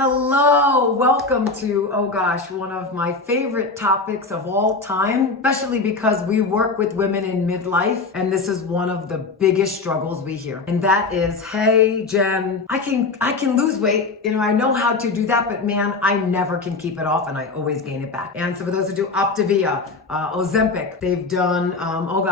Hello, welcome to, oh gosh, one of my favorite topics of all time, especially because we work with women in midlife, and this is one of the biggest struggles we hear. And that is, hey, Jen, I can lose weight. I know how to do that, but man, I never can keep it off and I always gain it back. And so for those who do Optavia, Ozempic, they've done,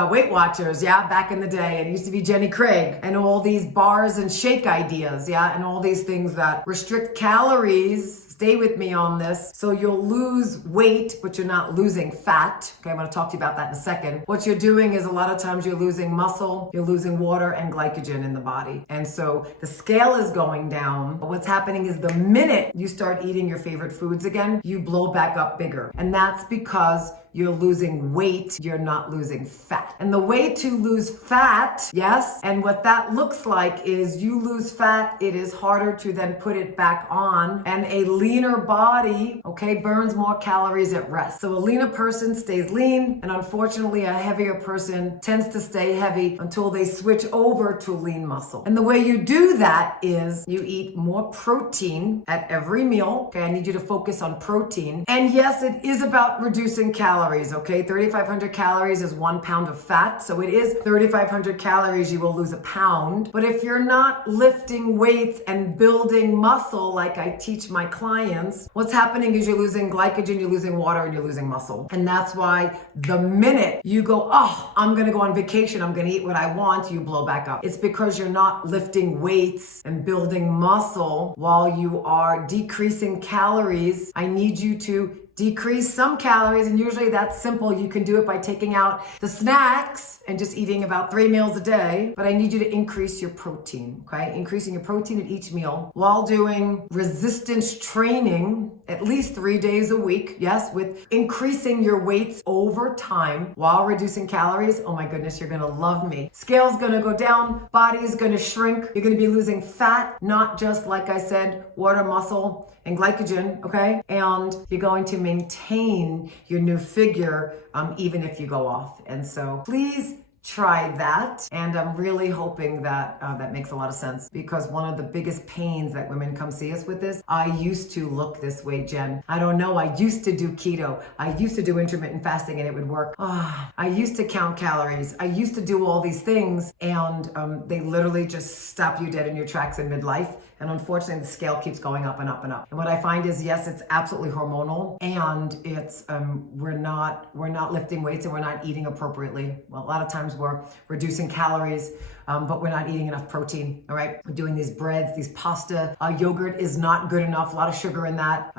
Weight Watchers, back in the day. It used to be Jenny Craig and all these bars and shake ideas, and all these things that restrict calories. Stay with me on this. So you'll lose weight, but you're not losing fat. Okay, I'm going to talk to you about that in a second. What you're doing is a lot of times you're losing muscle, you're losing water and glycogen in the body. And so the scale is going down. But what's happening is the minute you start eating your favorite foods again, you blow back up bigger. And that's because you're losing weight, you're not losing fat. And the way to lose fat, yes, and what that looks like is you lose fat, it is harder to then put it back on, and a leaner body, burns more calories at rest. So a leaner person stays lean, and unfortunately a heavier person tends to stay heavy until they switch over to lean muscle. And the way you do that is you eat more protein at every meal. I need you to focus on protein. And yes, it is about reducing calories. 3,500 calories is 1 pound of fat. So it is 3,500 calories, you will lose a pound. But if you're not lifting weights and building muscle like I teach my clients, what's happening is you're losing glycogen, you're losing water, and you're losing muscle. And that's why the minute you go, I'm going to go on vacation, I'm going to eat what I want, you blow back up. It's because you're not lifting weights and building muscle while you are decreasing calories. I need you to decrease some calories, and usually that's simple. You can do it by taking out the snacks and just eating about 3 meals a day. But I need you to increase your protein, Increasing your protein at each meal while doing resistance training at least 3 days a week. Yes, with increasing your weights over time while reducing calories. Oh my goodness, you're gonna love me. Scale's gonna go down, body's gonna shrink. You're gonna be losing fat, not just, like I said, water, muscle, and glycogen, And you're going to maintain your new figure even if you go off. And so please try that. And I'm really hoping that that makes a lot of sense, because one of the biggest pains that women come see us with is, I used to look this way, Jen. I don't know. I used to do keto. I used to do intermittent fasting and it would work. I used to count calories. I used to do all these things, and they literally just stop you dead in your tracks in midlife. And unfortunately, the scale keeps going up and up and up. And what I find is, yes, it's absolutely hormonal, and it's we're not lifting weights and we're not eating appropriately. Well, a lot of times we're reducing calories, but we're not eating enough protein. All right, we're doing these breads, these pasta, yogurt is not good enough. A lot of sugar in that.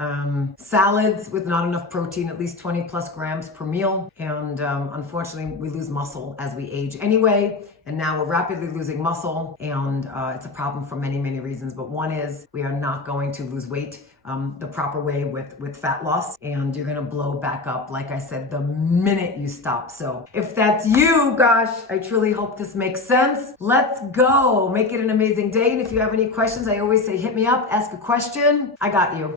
Salads with not enough protein, at least 20 plus grams per meal. And unfortunately, we lose muscle as we age anyway. And now we're rapidly losing muscle, and it's a problem for many, many reasons. But one is we are not going to lose weight the proper way with fat loss, and you're gonna blow back up, like I said, the minute you stop. So if that's you, gosh, I truly hope this makes sense. Let's go. Make it an amazing day. And if you have any questions, I always say, hit me up, ask a question. I got you.